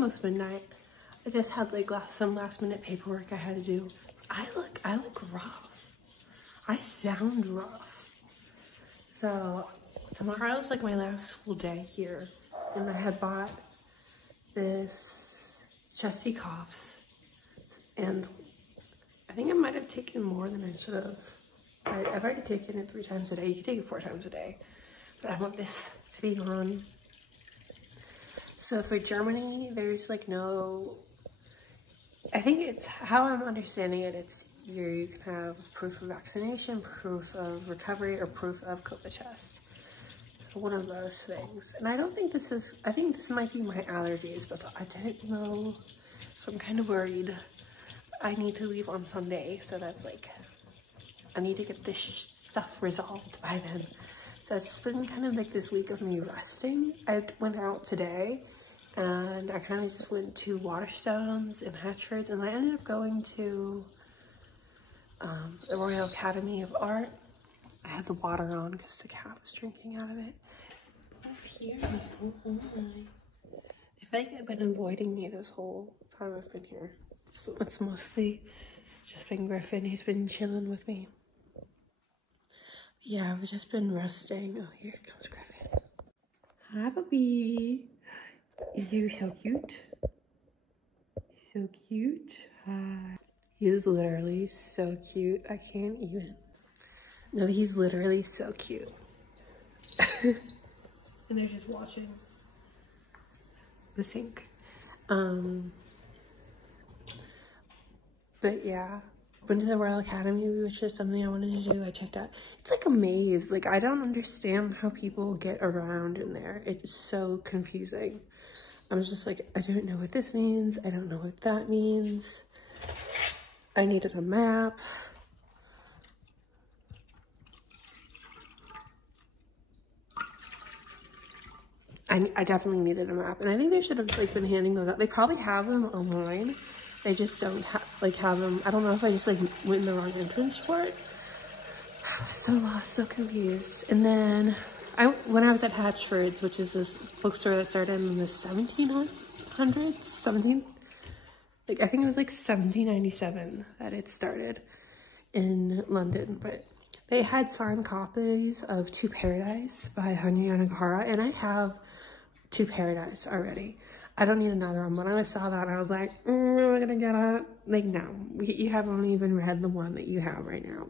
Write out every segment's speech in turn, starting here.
almost midnight. I just had like some last minute paperwork I had to do. I look rough. I sound rough. So tomorrow's like my last full day here, and I had bought this chesty coughs, and I think I might have taken more than I should have. I've already taken it 3 times a day. You can take it 4 times a day, but I want this to be on. So for Germany, there's like no, I think it's, how I'm understanding it, it's either you can have proof of vaccination, proof of recovery, or proof of COVID test. So one of those things. And I don't think this is, I think this might be my allergies, but I didn't know, so I'm kind of worried. I need to leave on Sunday, so that's like, I need to get this stuff resolved by then. So it's been kind of like this week of me resting. I went out today, and I kind of just went to Waterstones and Hatchford's, and I ended up going to the Royal Academy of Art. I had the water on because the cat was drinking out of it. Here, oh my. I feel like they've been avoiding me this whole time I've been here. So it's mostly just been Griffin. He's been chilling with me. Yeah, I've just been resting. Oh, here comes Griffin. Hi, puppy. You're so cute. So cute. Hi. He's literally so cute. I can't even. No, he's literally so cute. And they're just watching the sink. But yeah, went to the Royal Academy, which is something I wanted to do. I checked out. It's like a maze. Like, I don't understand how people get around in there. It's so confusing. I was just like, I don't know what this means. I don't know what that means. I needed a map. I definitely needed a map, and I think they should have like been handing those out. They probably have them online. They just don't have them. I don't know if I just like went in the wrong entrance for it. I was so lost, so confused. And then when I was at Hatchford's, which is this bookstore that started in the 1700s, like I think it was like 1797 that it started in London, but they had signed copies of To Paradise by Hanya Yanagihara, and I have To Paradise already. I don't need another one. When I saw that, I was like, I'm gonna get it. Like, no, you haven't even read the one that you have right now.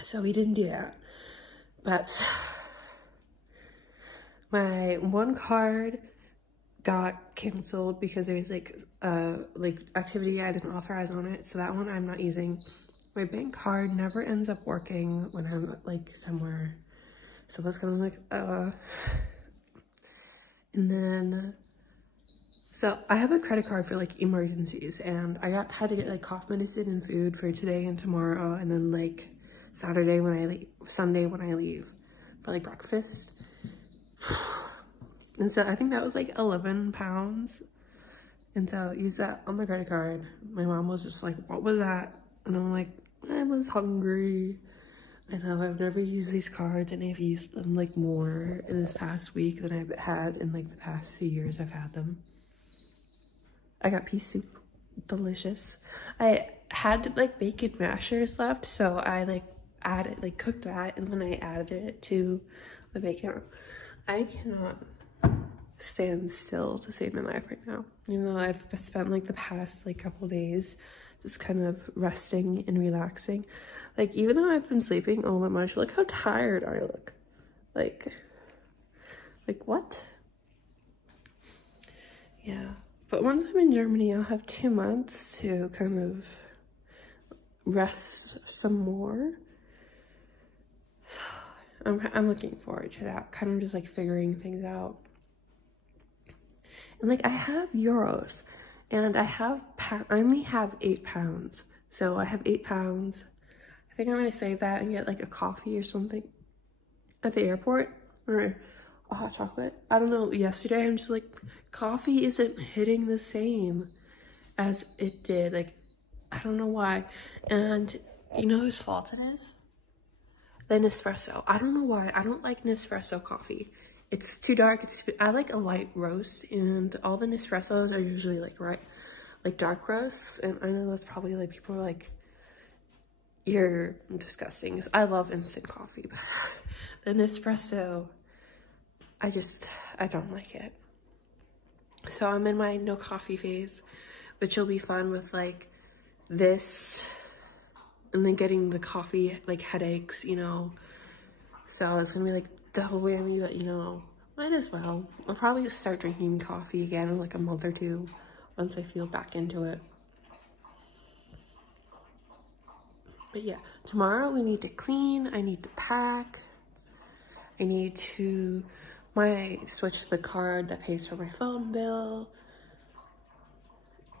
So we didn't do that. But my one card got canceled because there was like activity I didn't authorize on it. So that one I'm not using. My bank card never ends up working when I'm like somewhere. So that's kind of like, and then, so I have a credit card for like emergencies, and I had to get like cough medicine and food for today and tomorrow, and then like Sunday when I leave for like breakfast. And so I think that was like 11 pounds. And so I used that on the credit card. My mom was just like, what was that? And I'm like, I was hungry. I know I've never used these cards, and I've used them like more in this past week than I've had in like the past 2 years I've had them. I got pea soup, delicious. I had like bacon mashers left, so I like cooked that, and then I added it to the bacon. I cannot stand still to save my life right now. Even though I've spent like the past like couple days just kind of resting and relaxing. Like, even though I've been sleeping all that much, look how tired I look. Like what? Yeah. But once I'm in Germany, I'll have 2 months to kind of rest some more. So I'm looking forward to that. Kind of just like figuring things out. And like, I have euros, and I only have 8 pounds. So I have 8 pounds. I think I'm gonna save that and get like a coffee or something at the airport, or a hot chocolate. I don't know, yesterday I'm just like, coffee isn't hitting the same as it did. Like, I don't know why. And you know whose fault it is? The Nespresso. I don't know why. I don't like Nespresso coffee. it's too dark. I like a light roast, and all the Nespressos are usually like dark roasts. And I know that's probably like people are like, you're disgusting. 'Cause I love instant coffee, but the Nespresso, I don't like it. So I'm in my no coffee phase, which will be fun with like this, and then getting the coffee like headaches, you know. So it's gonna be like double whammy, but you know, might as well. I'll probably start drinking coffee again in like a month or two once I feel back into it. But yeah, tomorrow we need to clean, I need to pack, I need to switch the card that pays for my phone bill.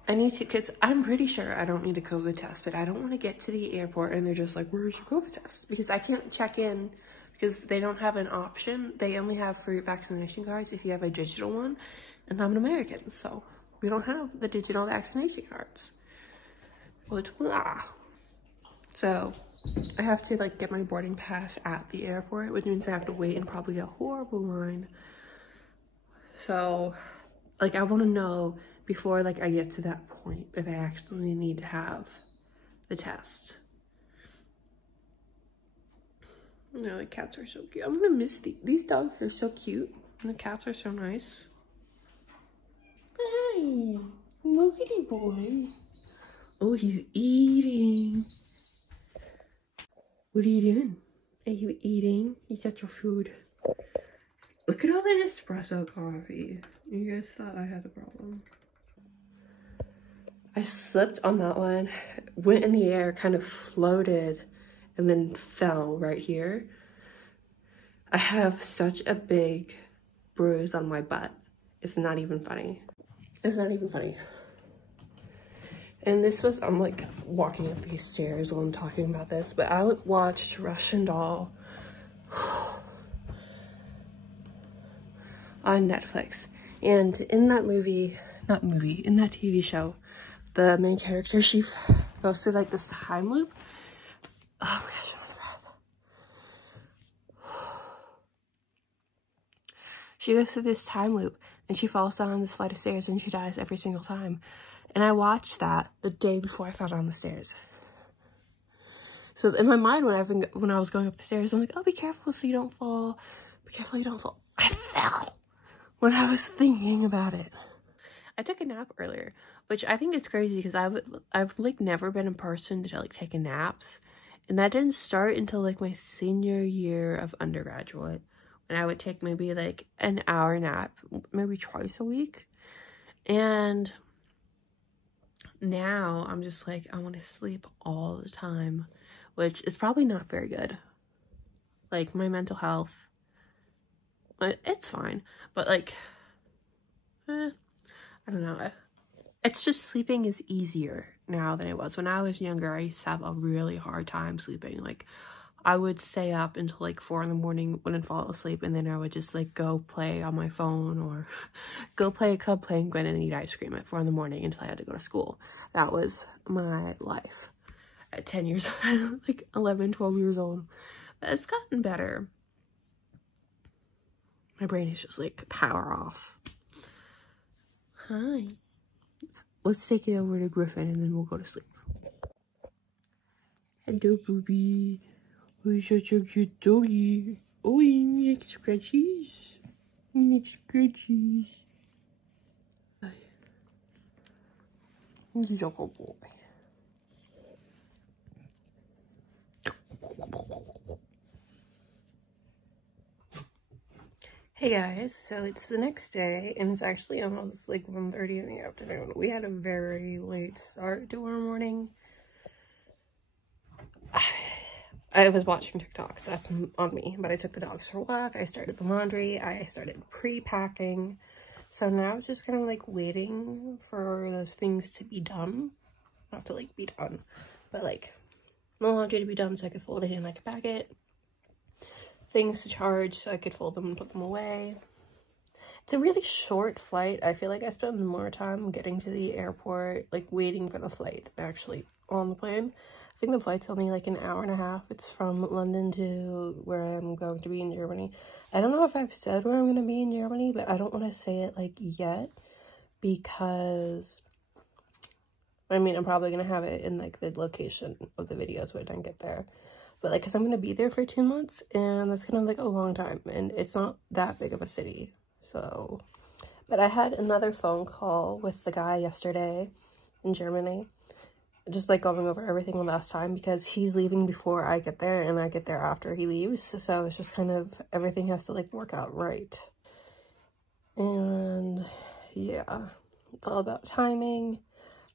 I need to, because I'm pretty sure I don't need a COVID test, but I don't want to get to the airport and they're just like, where's your COVID test? Because I can't check in because they don't have an option. They only have free vaccination cards if you have a digital one, and I'm an American, so we don't have the digital vaccination cards. So I have to like get my boarding pass at the airport, which means I have to wait in probably a horrible line. So like I want to know before like I get to that point if I actually need to have the test. No, the cats are so cute. I'm gonna miss these dogs are so cute, and the cats are so nice. Hi, mookity boy. Oh, he's eating. What are you doing? Are you eating? Is that your food? Look at all that espresso coffee. You guys thought I had a problem. I slipped on that one, went in the air, kind of floated, and then fell right here. I have such a big bruise on my butt. It's not even funny. It's not even funny. And this was, I'm like walking up these stairs while I'm talking about this, but I watched Russian Doll on Netflix. And in that movie, in that TV show, the main character, she goes through like this time loop. Oh my gosh, I'm out of breath. She goes through this time loop and she falls down this flight of stairs and she dies every single time. And I watched that the day before I fell down the stairs. So in my mind, when I was going up the stairs, I'm like, oh, be careful so you don't fall. Be careful you don't fall. I fell when I was thinking about it. I took a nap earlier, which I think is crazy because I've like never been a person to like take naps. And that didn't start until like my senior year of undergraduate, when I would take maybe like an hour nap, maybe twice a week. And now I'm just like, I want to sleep all the time, which is probably not very good. Like my mental health, it's fine, but like, I don't know. It's just sleeping is easier now than it was. When I was younger, I used to have a really hard time sleeping. Like I would stay up until like 4 in the morning, wouldn't fall asleep, and then I would just like go play on my phone or go play a Club Penguin and eat ice cream at 4 in the morning until I had to go to school. That was my life at 10 years old, like 11, 12 years old. But it's gotten better. My brain is just like power off. Hi. Let's take it over to Griffin and then we'll go to sleep. Hello, booby. Oh, such a cute doggy. Oh, you need scratchies. You need scratchies. He's a good boy. Hey guys, so it's the next day and it's actually almost like 1:30 in the afternoon. We had a very late start to our morning. I was watching TikToks, that's on me, but I took the dogs for a walk, I started the laundry, I started pre-packing. So now it's just kind of like waiting for those things to be done. Not to like be done, but like the laundry to be done so I could fold it and I could pack it. Things to charge so I could fold them and put them away. It's a really short flight. I feel like I spend more time getting to the airport, like waiting for the flight than actually on the plane. I think the flight's only like an hour and a half. It's from London to where I'm going to be in Germany. I don't know if I've said where I'm going to be in Germany, but I don't want to say it like yet because, I mean, I'm probably going to have it in like the location of the videos when I get there. But like, because I'm going to be there for 2 months and that's kind of like a long time and it's not that big of a city. So, but I had another phone call with the guy yesterday in Germany, just like going over everything the last time because he's leaving before I get there and I get there after he leaves. So it's just kind of, everything has to like work out right. And yeah, it's all about timing.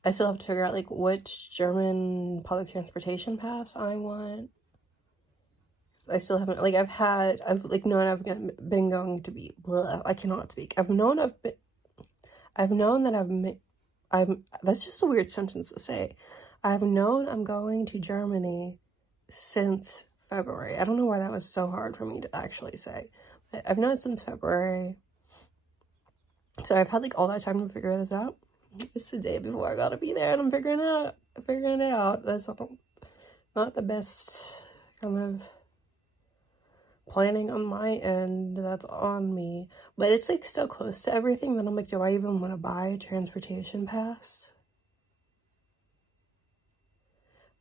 I still have to figure out like which German public transportation pass I want. I still haven't, like, I've like known I've been going to be, blah, I cannot speak. I've known that that's just a weird sentence to say. I've known I'm going to Germany since February. I don't know why that was so hard for me to actually say. But I've known it since February. So I've had like all that time to figure this out. It's the day before I gotta be there and I'm figuring it out. That's not the best kind of planning on my end. That's on me, but it's like still close to everything that I'm like, do I even want to buy a transportation pass?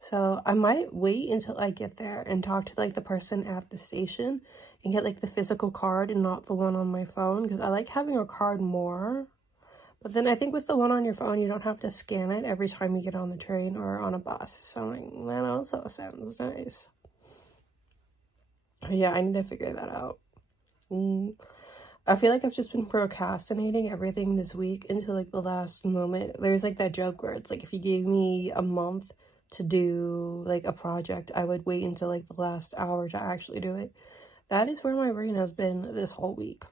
So I might wait until I get there and talk to like the person at the station and get like the physical card and not the one on my phone, because I like having a card more. But then I think with the one on your phone, you don't have to scan it every time you get on the train or on a bus. So like, that also sounds nice. Yeah, I need to figure that out. I feel like I've just been procrastinating everything this week into like the last moment. There's like that joke where it's like, if you gave me a month to do like a project, I would wait until like the last hour to actually do it. That is where my brain has been this whole week.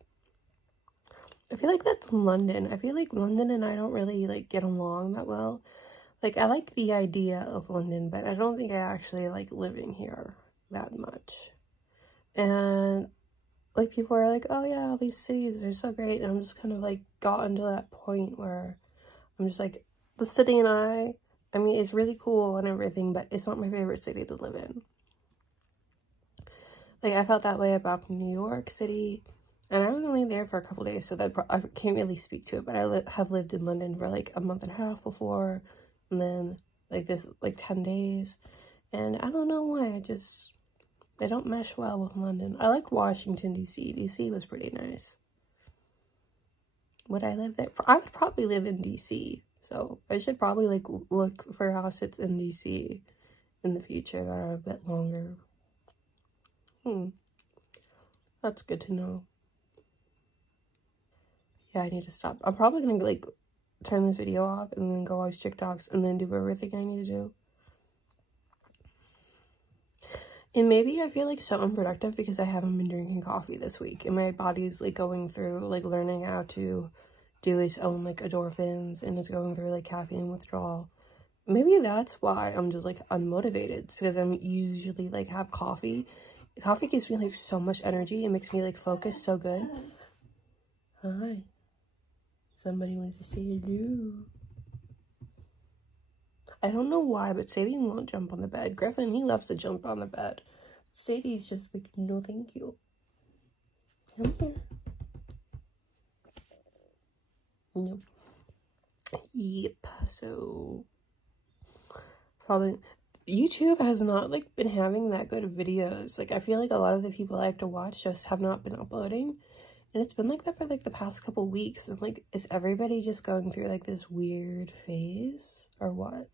I feel like that's London. I feel like London and I don't really like get along that well. Like, I like the idea of London, but I don't think I actually like living here that much. And like, people are like, oh yeah, all these cities are so great, and I'm just kind of like gotten to that point where I'm just like, the city and I mean, it's really cool and everything, but it's not my favorite city to live in. Like, I felt that way about New York City, and I was only there for a couple days, so that I can't really speak to it, but I have lived in London for like a month and a half before, and then like this, like 10 days, and I don't know why, I don't mesh well with London. I like Washington, D.C. DC was pretty nice. Would I live there? I would probably live in D.C. So I should probably like look for houses in D.C. in the future that are a bit longer. That's good to know. Yeah, I need to stop. I'm probably gonna like turn this video off and then go watch TikToks and then do everything I need to do. And maybe I feel like so unproductive because I haven't been drinking coffee this week. And my body's like going through like learning how to do its own like endorphins. And it's going through like caffeine withdrawal. Maybe that's why I'm just like unmotivated. It's because I'm usually like have coffee. Coffee gives me like so much energy. It makes me like focus so good. Hi. Somebody wants to say hello. I don't know why, but Sadie won't jump on the bed. Griffin, he loves to jump on the bed. Sadie's just like, no thank you. Come here. Nope. Yep. So, probably, YouTube has not like been having that good videos. Like, I feel like a lot of the people I like to watch just have not been uploading. And it's been like that for like the past couple weeks. And I'm like, is everybody just going through like this weird phase or what?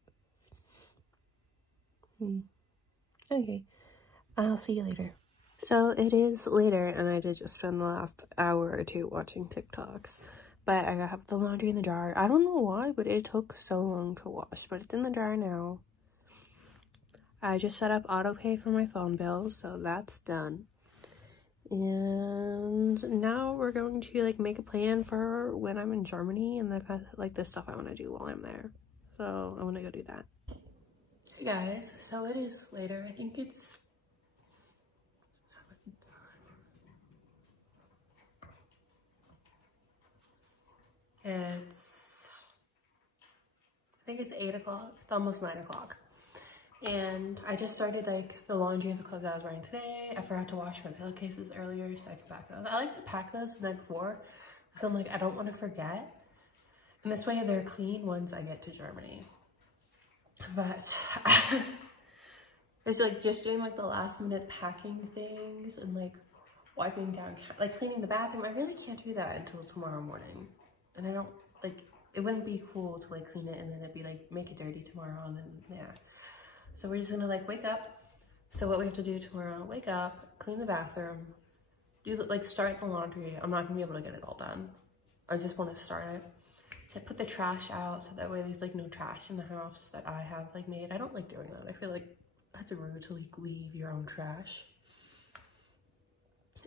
Okay, I'll see you later. So it is later, and I did just spend the last hour or two watching TikToks, but I have the laundry in the dryer. I don't know why, but it took so long to wash, but it's in the dryer now. I just set up autopay for my phone bills, so that's done. And now we're going to like make a plan for when I'm in Germany and the stuff I want to do while I'm there. So I want to go do that. Hey guys, so it is later. I think it's I think it's 8 o'clock. It's almost 9 o'clock. And I just started like the laundry of the clothes I was wearing today. I forgot to wash my pillowcases earlier, so I can pack those. I like to pack those the night before because I'm like, I don't want to forget. And this way they're clean once I get to Germany. But it's like just doing like the last minute packing things and like wiping down, like cleaning the bathroom. I really can't do that until tomorrow morning. And I don't like, it wouldn't be cool to like clean it and then it'd be like, make it dirty tomorrow and then, yeah. So we're just gonna like wake up. So what we have to do tomorrow, wake up, clean the bathroom, do the, like start the laundry. I'm not gonna be able to get it all done. I just wanna start it. To put the trash out so that way there's like no trash in the house that I have like made. I don't like doing that. I feel like that's rude to like leave your own trash.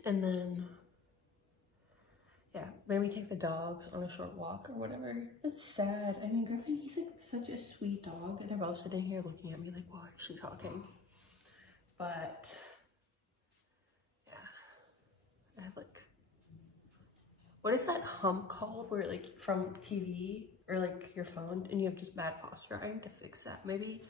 And then, yeah, maybe take the dogs on a short walk or whatever. It's sad. I mean, Griffin, he's like such a sweet dog. And they're both sitting here looking at me like, why is she talking? But, yeah, I have like, what is that hump called where like from TV or like your phone and you have just bad posture? I need to fix that. Maybe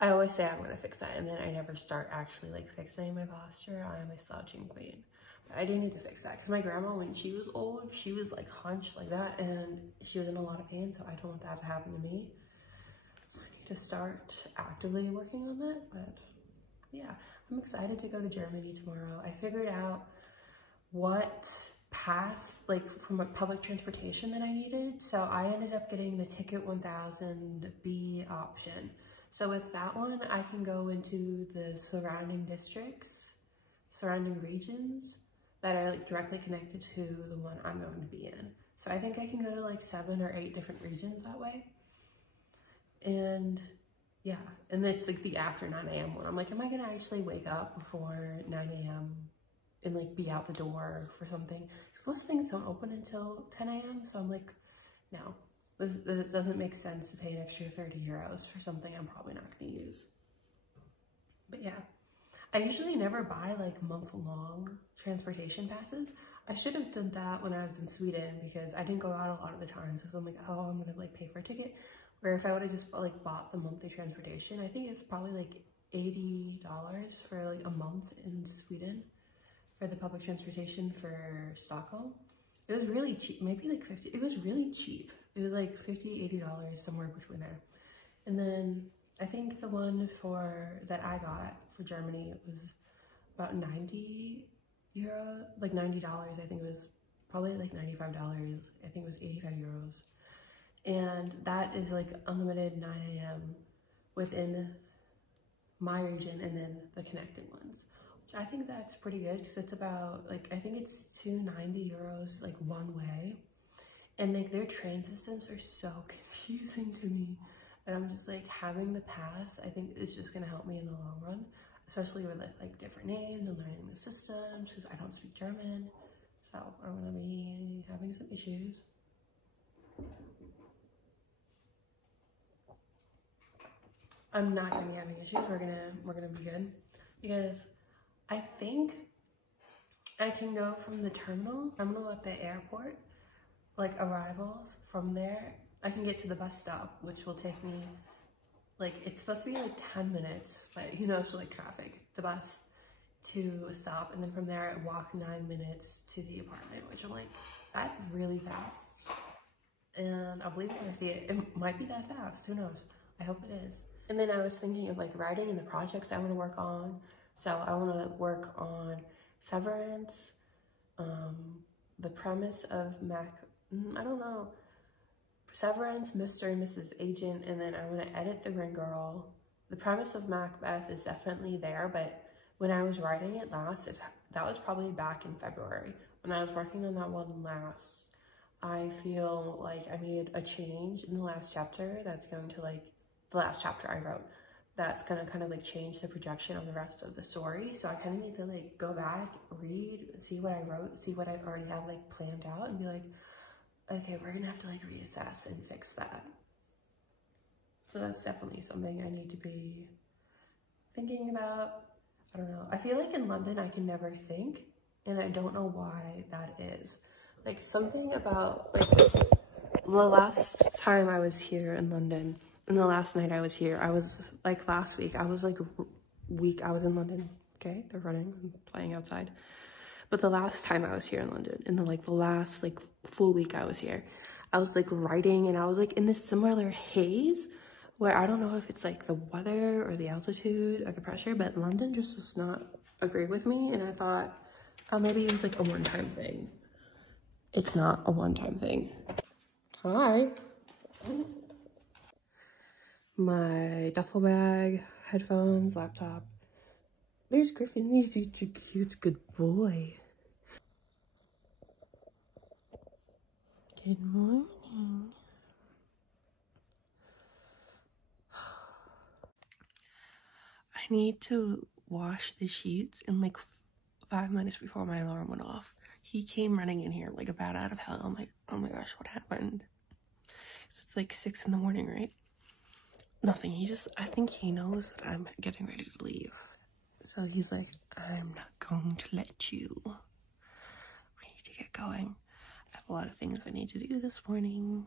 I always say I'm gonna fix that and then I never start actually like fixing my posture. I am a slouching queen. But I do need to fix that because my grandma, when she was old, she was like hunched like that and she was in a lot of pain. So I don't want that to happen to me. So I need to start actively working on that. But yeah, I'm excited to go to Germany tomorrow. I figured out what pass like from a public transportation that I needed. So I ended up getting the Ticket 1000B option. So with that one, I can go into the surrounding districts, surrounding regions that are like directly connected to the one I'm going to be in. So I think I can go to like 7 or 8 different regions that way. And yeah, and it's like the after 9 a.m. one. I'm like, am I gonna actually wake up before 9 a.m. and like be out the door for something? Because most things don't open until 10 a.m. So I'm like, no, this doesn't make sense to pay an extra 30 euros for something I'm probably not gonna use. But yeah, I usually never buy like month-long transportation passes. I should have done that when I was in Sweden because I didn't go out a lot of the times. So I'm like, oh, I'm gonna like pay for a ticket. Where if I would have just like bought the monthly transportation, I think it's probably like $80 for like a month in Sweden. For the public transportation for Stockholm. It was really cheap, maybe like 50, it was really cheap. It was like $50, $80, somewhere between there. And then I think the one that I got for Germany was about 90 euro, like $90. I think it was probably like $95. I think it was 85 euros. And that is like unlimited 9 a.m. within my region and then the connecting ones. I think that's pretty good because it's about like, I think it's 290 euros like one way. And like their train systems are so confusing to me. And I'm just like, having the pass, I think it's just gonna help me in the long run, especially with like different names and learning the systems because I don't speak German. So I'm gonna be having some issues. I'm not gonna be having issues. We're gonna be good because I think I can go from the terminal at the airport, like arrivals. From there, I can get to the bus stop, which will take me, like, it's supposed to be like 10 minutes, but you know, it's like traffic, the bus to a stop. And then from there, I walk 9 minutes to the apartment, which I'm like, that's really fast. And I'll believe it when I see it. It might be that fast, who knows? I hope it is. And then I was thinking of like writing in the projects I want to work on. So I want to work on Severance, the premise of I don't know, Severance, Mr. and Mrs. Agent, and then I want to edit The Ring Girl. The premise of Macbeth is definitely there, but when I was writing it last, that was probably back in February. When I was working on that one last, I feel like I made a change in the last chapter that's going to like, the last chapter I wrote, that's gonna kind of like change the projection of the rest of the story. So I kind of need to like go back, read, see what I wrote, see what I already have like planned out and be like, okay, we're gonna have to like reassess and fix that. So that's definitely something I need to be thinking about. I don't know. I feel like in London I can never think, and I don't know why that is. Like something about like the last time I was here in London, and the last night I was here, I was like last week, I was like I was in London, okay? They're running and playing outside. But the last time I was here in London, and the last like full week I was here, I was like writing and I was like in this similar haze where I don't know if it's like the weather or the altitude or the pressure, but London just does not agree with me. And I thought, oh, maybe it was like a one-time thing. It's not a one-time thing. Hi. My duffel bag, headphones, laptop. There's Griffin. He's such a cute, good boy. Good morning. I need to wash the sheets in like 5 minutes before my alarm went off. He came running in here like a bat out of hell. I'm like, oh my gosh, what happened? It's like 6 in the morning, right? Nothing. I think he knows that I'm getting ready to leave. So he's like, I'm not going to let you. We need to get going. I have a lot of things I need to do this morning.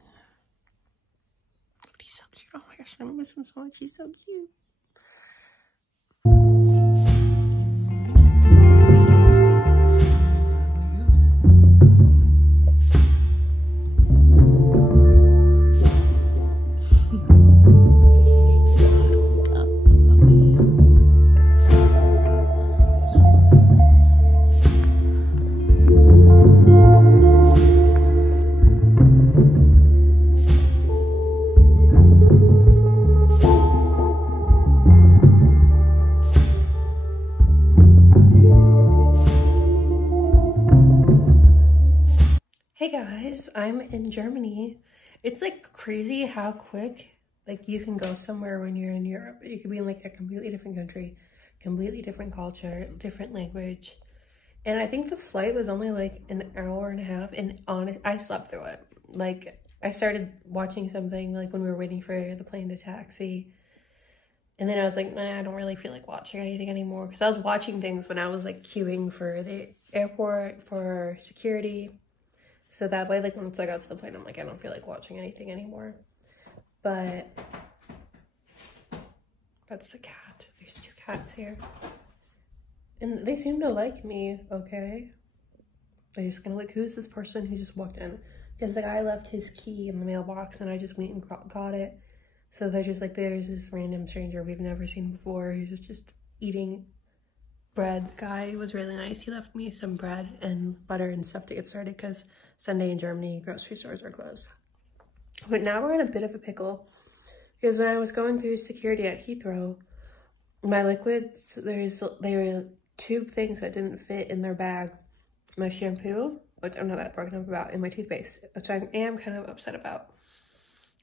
But he's so cute. Oh my gosh, I miss him so much. He's so cute. Hey guys, I'm in Germany. It's like crazy how quick like you can go somewhere when you're in Europe. You could be in like a completely different country, completely different culture, different language. And I think the flight was only like an hour and a half, and I slept through it. Like I started watching something like when we were waiting for the plane to taxi. And then I was like, nah, I don't really feel like watching anything anymore, because I was watching things when I was like queuing for the airport for security. So that way, like, once I got to the plane, I'm like, I don't feel like watching anything anymore. But that's the cat. There's 2 cats here. And they seem to like me, okay? They're just gonna like, who's this person who just walked in? Because the guy left his key in the mailbox and I just went and got it. So they're just like, there's this random stranger we've never seen before who's just eating bread. The guy was really nice. He left me some bread and butter and stuff to get started because Sunday in Germany, grocery stores are closed. But now we're in a bit of a pickle because when I was going through security at Heathrow, my liquids, there were 2 things that didn't fit in their bag. My shampoo, which I'm not that broken up about, and my toothpaste, which I am kind of upset about.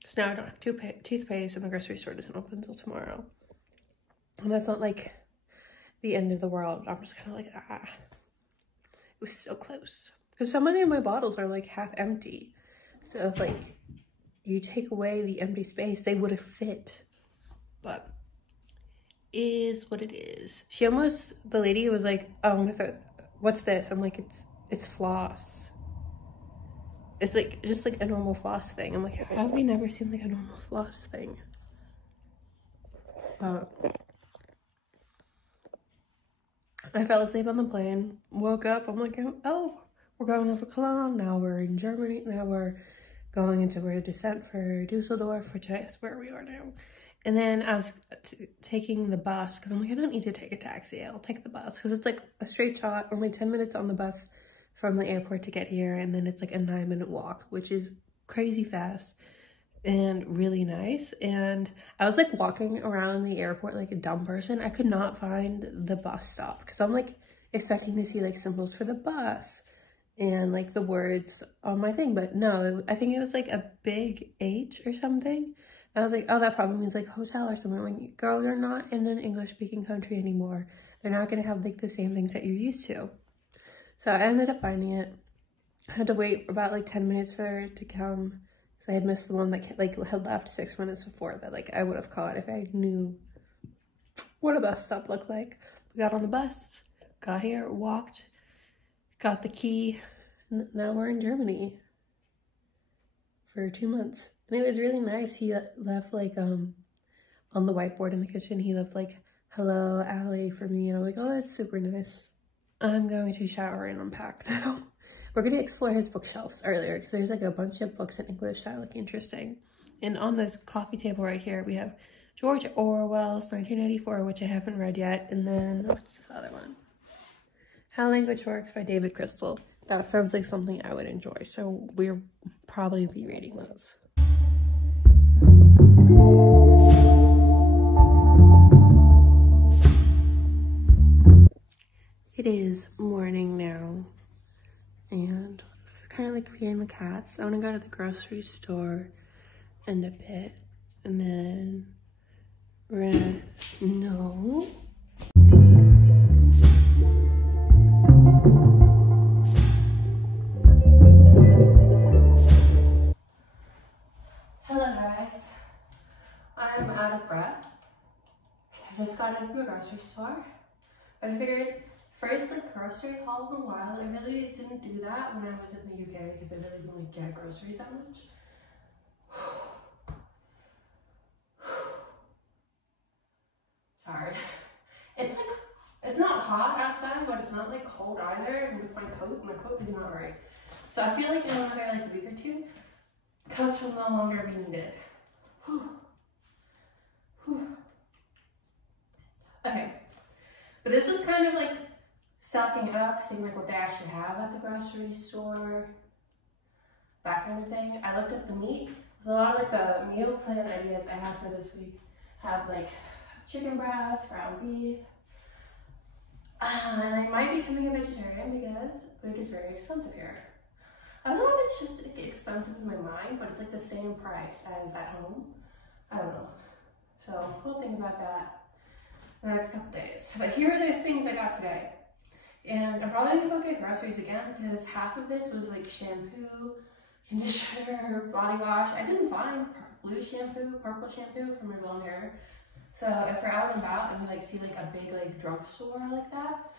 So now I don't have toothpaste and the grocery store doesn't open until tomorrow. And that's not like the end of the world. I'm just kind of like, ah, it was so close. Because so many of my bottles are like half empty. So if like you take away the empty space, they would have fit. But is what it is. The lady was like, oh, what's this? I'm like, it's floss. It's like just like a normal floss thing. I'm like, how have we never seen like a normal floss thing? I fell asleep on the plane, woke up, I'm like, oh, we're going over Cologne, now we're in Germany, now we're going into our descent for Dusseldorf, which is where we are now. And then I was taking the bus, because I'm like, I don't need to take a taxi, I'll take the bus, because it's like a straight shot, only 10 minutes on the bus from the airport to get here, and then it's like a 9-minute walk, which is crazy fast and really nice. And I was like walking around the airport like a dumb person. I could not find the bus stop because I'm like expecting to see like symbols for the bus and like the words on my thing, but no, I think it was like a big H or something. And I was like, oh, that probably means like hotel or something. I'm like, girl, you're not in an English speaking country anymore. They're not gonna have like the same things that you're used to. So I ended up finding it. I had to wait about like 10 minutes for her to come. I had missed the one that like had left 6 minutes before that like I would have caught if I knew what a bus stop looked like. We got on the bus, got here, walked, got the key, and now we're in Germany. for 2 months. And it was really nice. He left like, on the whiteboard in the kitchen, he left like, hello, Allie for me. And I'm like, oh, that's super nice. I'm going to shower and unpack now. We're going to explore his bookshelves earlier because there's like a bunch of books in English that look interesting. And on this coffee table right here, we have George Orwell's 1984, which I haven't read yet. And then, what's this other one? How Language Works by David Crystal. That sounds like something I would enjoy. So we'll probably be reading those. It is morning now, and it's kind of like feeding the cats. I want to go to the grocery store in a bit, and then we're gonna, no. Hello guys, I'm out of breath. I just got into the grocery store, but I figured first like grocery haul in a while. I really didn't do that when I was in the UK because I really didn't like get groceries that much. Sorry. It's like, it's not hot outside, but it's not like cold either. And with my coat is not right. So I feel like in another like week or two, coats will no longer be needed. Whew. Whew. Okay, but this was kind of like stocking up, seeing like what they actually have at the grocery store, that kind of thing. I looked at the meat. There's a lot of like the meal plan ideas I have for this week. Have like chicken breast, ground beef. I might be becoming a vegetarian because food is very expensive here. I don't know if it's just like, expensive in my mind, but it's like the same price as at home. I don't know. So we'll think about that the next couple days. But here are the things I got today. And I'm probably gonna go get groceries again because half of this was like shampoo, conditioner, body wash. I didn't find blue shampoo, purple shampoo for my blonde hair. So if we're out and about and we like see like a big like drugstore like that,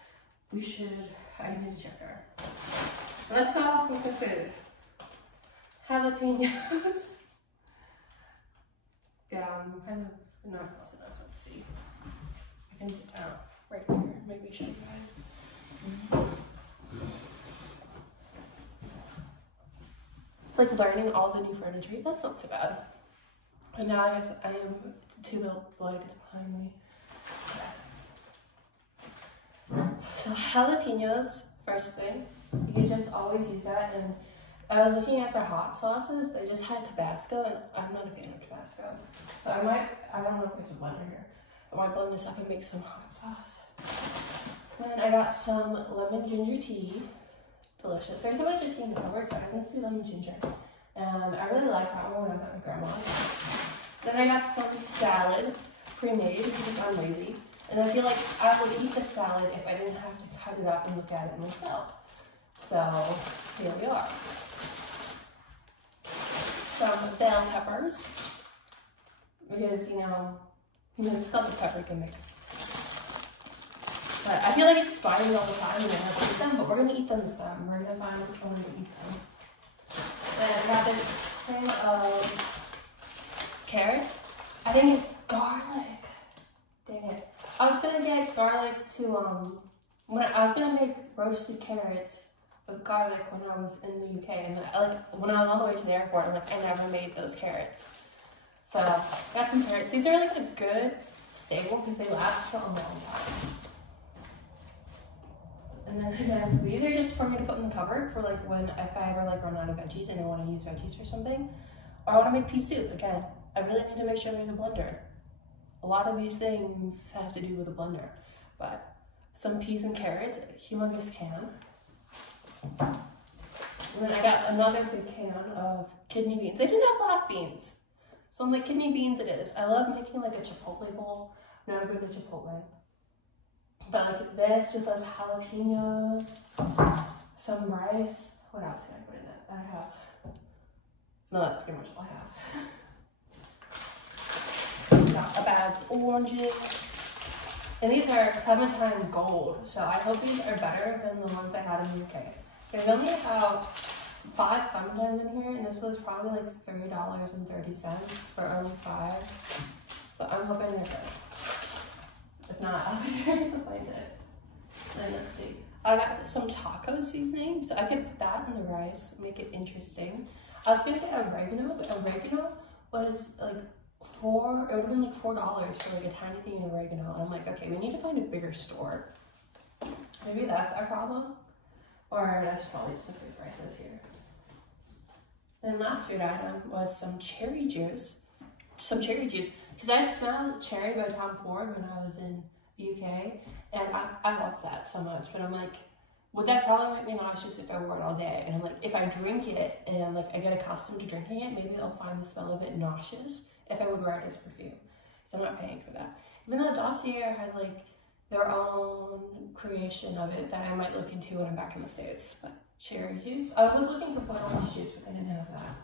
I need to check there. Let's start off with the food. Jalapenos. Yeah, I'm kind of not close enough. Let's see. I can sit down right here. Maybe show you guys. It's like learning all the new furniture. That's not so bad. And now I guess I am to the light is behind me. So jalapenos, first thing. You can just always use that. And I was looking at their hot sauces. They just had Tabasco, and I'm not a fan of Tabasco. So I don't know if there's a blender here. I might blend this up and make some hot sauce. And then I got some lemon ginger tea. Delicious. There's a bunch of tea in the cupboard, so I can see lemon ginger. And I really like that one when I was at my grandma's. Then I got some salad, pre-made, because I'm lazy. And I feel like I would eat the salad if I didn't have to cut it up and look at it myself. So here we are. Some bell peppers. Because, you know, it's called the paprika mix. But I feel like it's expiring all the time and I have to eat them, but we're going to eat them this time. We're going to find which one to eat them. Then I got this thing of carrots. I didn't get garlic. Dang it. I was going to get garlic to, I was going to make roasted carrots with garlic when I was in the UK. And when I was on the way to the airport, I never made those carrots. So, got some carrots. These are like a good staple because they last for a long time. And then again, these are just for me to put in the cupboard for like when, if I ever like run out of veggies and I want to use veggies for something. Or I want to make pea soup. Again, I really need to make sure there's a blender. A lot of these things have to do with a blender. But some peas and carrots, a humongous can. And then I got another big can of kidney beans. They didn't have black beans. So I'm like, kidney beans it is. I love making like a Chipotle bowl. I've never been to Chipotle. But like this with those jalapenos, some rice. What else can I put in that I have? No, that's pretty much all I have. Got a bag of oranges. And these are Clementine Gold. So I hope these are better than the ones I had in the UK. There's only about 5 clementines in here, and this was probably like $3.30 for only 5. So I'm hoping they're good. If not, I'll be very disappointed. And let's see. I got some taco seasoning, so I could put that in the rice, make it interesting. I was gonna get oregano, but oregano was like it would have been like $4 for like a tiny thing of oregano. And I'm like, okay, we need to find a bigger store. Maybe that's our problem. Or that's probably just the food prices here. And last food item was some cherry juice. Because I smelled cherry by Tom Ford when I was in the UK. And I love that so much. But I'm like, would that probably make me nauseous if I wore it all day? And I'm like, if I drink it and like I get accustomed to drinking it, maybe I'll find the smell of it nauseous if I would wear it as perfume. So I'm not paying for that. Even though Dossier has like their own creation of it that I might look into when I'm back in the States. But cherry juice. I was looking for orange juice, but I didn't have that.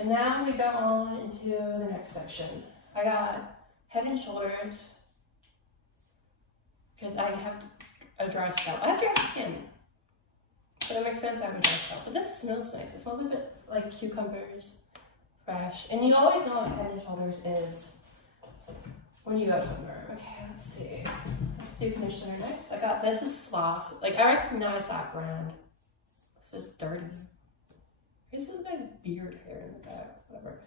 And now we go on into the next section. I got Head and Shoulders because I have a dry scalp. I have dry skin, so it makes sense I have a dry scalp. But this smells nice. It smells a bit like cucumbers, fresh. And you always know what Head and Shoulders is when you go somewhere. Okay, let's see. Let's do conditioner next. I got this is Sloss. Like I recognize that brand. It's just dirty. This is guy's beard hair in the back. Whatever.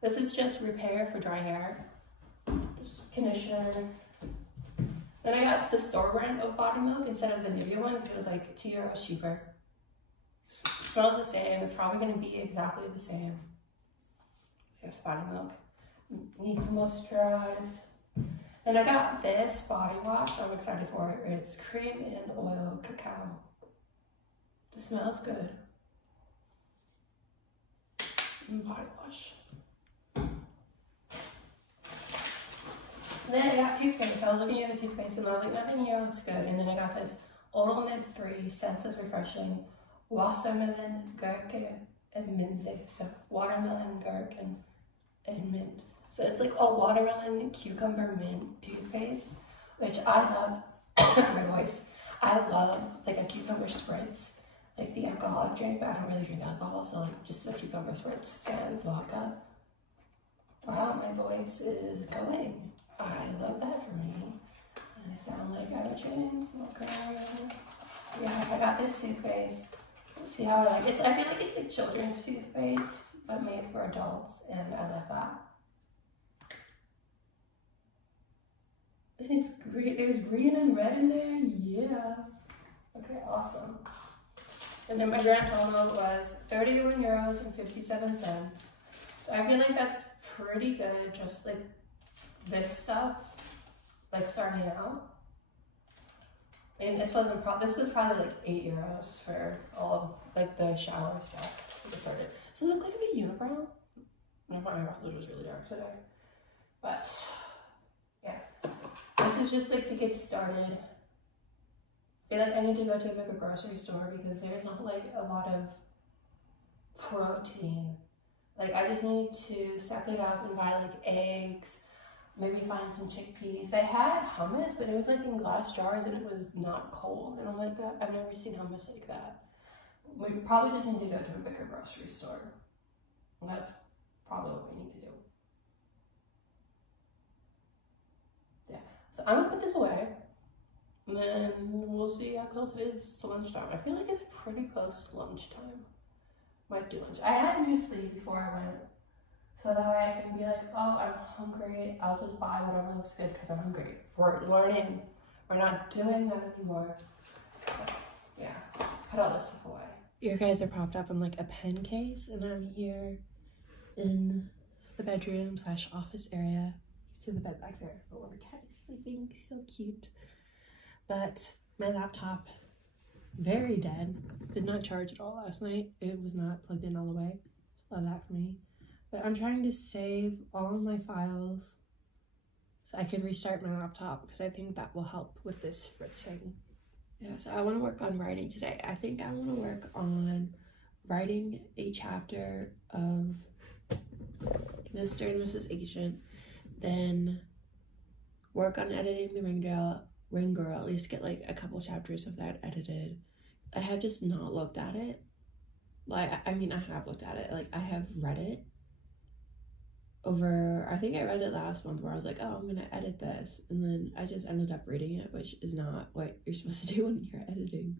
This is just Repair for dry hair. Just conditioner. Then I got the store brand of body milk instead of the Nivea one, which was like €2 cheaper. Smells the same. It's probably going to be exactly the same. Yes, body milk. Needs to moisturize. And I got this body wash. I'm excited for it. It's cream and oil cacao. It smells good. And body wash. And then I got toothpaste. I was looking at the toothpaste and I was like, nothing here looks good. And then I got this Oral Mid 3 Senses Refreshing Wassermelon, Gurke, and Minze. So watermelon, gurke, and mint. So it's like a watermelon, cucumber, mint toothpaste, which I love. My voice. I love like a cucumber spritz, like the alcoholic drink, but I don't really drink alcohol, so like just the cucumber spritz sans vodka. Wow, my voice is going. I love that for me. I sound like I'm a chain smoker. Yeah, I got this toothpaste. Let's see how I like it. I feel like it's a children's toothpaste, but made for adults, and I love that. And it's green. There's green and red in there. Yeah. Okay, awesome. And then my grand total was €31.57. So I feel like that's pretty good. Just like this stuff, like starting out. And this wasn't this was probably like €8 for all of like the shower stuff to get started. So it looked like a unibrow. My eyebrows was really dark today. But yeah. This is just like to get started. I feel like I need to go to a bigger grocery store because there's not like a lot of protein. Like I just need to stack it up and buy like eggs, maybe find some chickpeas. They had hummus, but it was like in glass jars and it was not cold. And I'm like, I've never seen hummus like that. We probably just need to go to a bigger grocery store. And that's probably what we need to do. Yeah. So I'm gonna put this away. And then we'll see how close it is to lunchtime. I feel like it's pretty close to lunchtime. Might do lunch. I had muesli before I went. So that way I can be like, oh, I'm hungry. I'll just buy whatever looks good because I'm hungry. We're learning. We're not doing that anymore. But yeah, put all this stuff away. You guys are propped up in like a pen case, and I'm here in the bedroom / office area. You see the bed back there, but when the cat is sleeping, so cute. But my laptop, very dead. Did not charge at all last night. It was not plugged in all the way. Love that for me. But I'm trying to save all of my files so I can restart my laptop because I think that will help with this fritzing. Yeah, so I want to work on writing today. I think I want to work on writing a chapter of Mr. and Mrs. Agent, then work on editing the Ring Girl, at least get like a couple chapters of that edited. I have just not looked at it like, I mean, I have looked at it. Like, I have read it over, I think I read it last month where I was like, oh, I'm gonna edit this, and then I just ended up reading it, which is not what you're supposed to do when you're editing.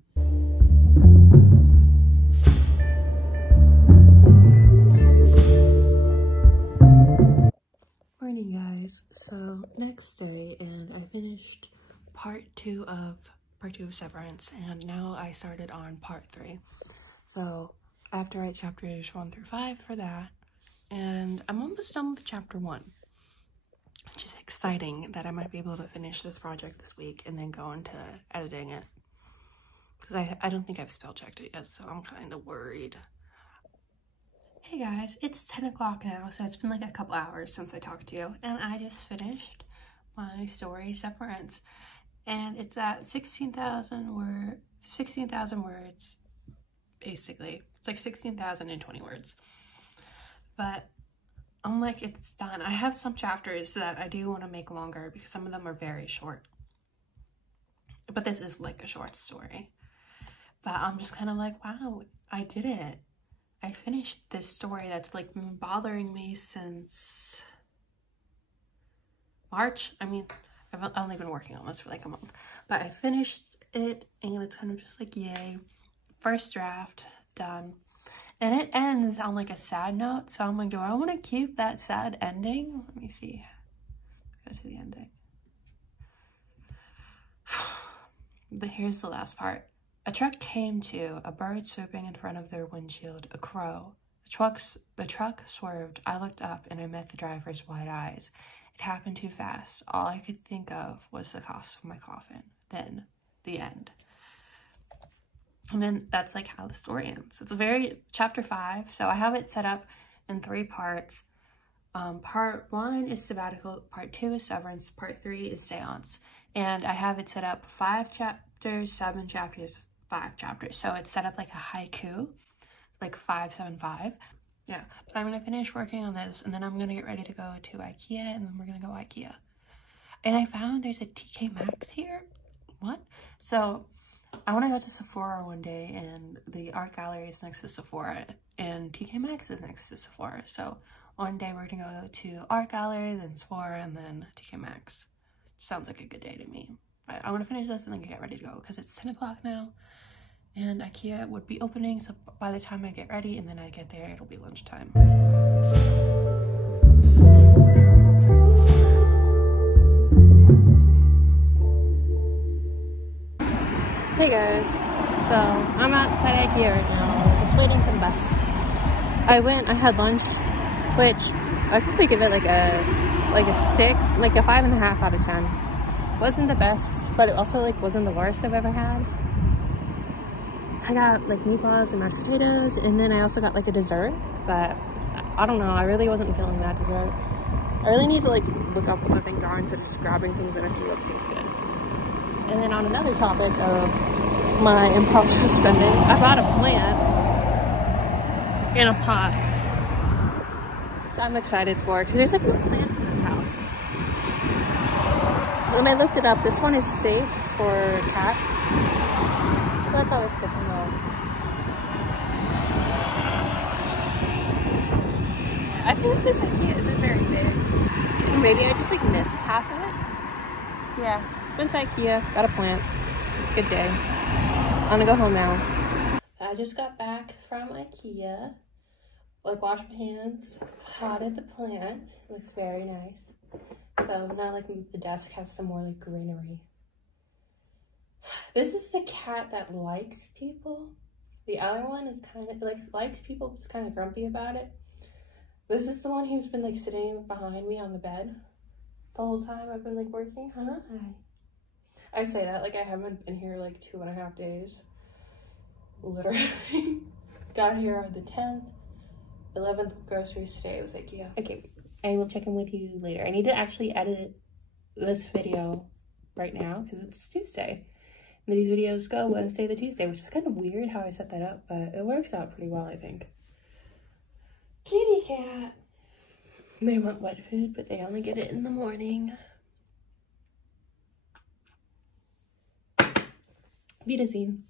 Morning, guys. So next day, and I finished part two of Severance, and now I started on part 3. So I have to write chapters 1 through 5 for that, and I'm almost done with chapter 1, which is exciting that I might be able to finish this project this week and then go into editing it, because I don't think I've spell checked it yet, so I'm kind of worried. Hey guys, it's 10 o'clock now, so it's been like a couple hours since I talked to you, and I just finished my story, Severance, and it's at 16,000 words, basically. It's like 16,020 words, but I'm like, it's done. I have some chapters that I do want to make longer because some of them are very short, but this is like a short story. But I'm just kind of like, wow, I did it. I finished this story that's like been bothering me since March. I mean, I've only been working on this for like a month, but I finished it, and it's kind of just like, yay, first draft done. And it ends on like a sad note, so I'm like, do I want to keep that sad ending? Let me see. Go to the ending. Here's the last part. A truck came to, a bird swooping in front of their windshield, a crow. The truck swerved. I looked up and I met the driver's wide eyes. It happened too fast. All I could think of was the cost of my coffin. Then, the end. And then that's like how the story ends. It's a very, chapter 5, so I have it set up in 3 parts. Part 1 is sabbatical, part 2 is severance, part 3 is seance. And I have it set up 5 chapters, 7 chapters, 5 chapters. So it's set up like a haiku, like 575. Yeah, but I'm gonna finish working on this, and then I'm gonna get ready to go to IKEA, and then we're gonna go IKEA. And I found there's a TK Maxx here. What? So I want to go to Sephora one day, and the art gallery is next to Sephora, and TK Maxx is next to Sephora. So one day we're gonna go to art gallery, then Sephora, and then TK Maxx. Sounds like a good day to me. But I want to finish this and then get ready to go, because it's 10 o'clock now, and IKEA would be opening, so by the time I get ready and then I get there, it'll be lunchtime. Hey guys, so I'm outside IKEA right now, just waiting for the bus. I had lunch, which I'd probably give it like a 6, like a 5.5 out of 10. Wasn't the best, but it also like wasn't the worst I've ever had. I got like meatballs and mashed potatoes, and then I also got like a dessert, but I don't know, I really wasn't feeling that dessert. I really need to like look up what the things are instead of just grabbing things that I feel like taste good. And then on another topic of my impulsive spending, I bought a plant in a pot. So I'm excited for it, because there's like no plants in this house. When I looked it up, this one is safe for cats. So that's always good to know. I feel like this IKEA isn't very big. Or maybe I just like missed half of it. Yeah, went to IKEA, got a plant. Good day. I'm gonna go home now. I just got back from IKEA. Like, washed my hands, potted the plant. It looks very nice. So now like the desk has some more like greenery. This is the cat that likes people. The other one is kind of like likes people, but it's kind of grumpy about it. This is the one who's been like sitting behind me on the bed the whole time I've been like working. Huh? I say that like I haven't been here like 2.5 days. Literally. Got here on the 10th. 11th groceries today was IKEA. Okay, I will check in with you later. I need to actually edit this video right now because it's Tuesday. And these videos go Wednesday to Tuesday, which is kind of weird how I set that up, but it works out pretty well, I think. Kitty cat. They want wet food, but they only get it in the morning. Wiedersehen.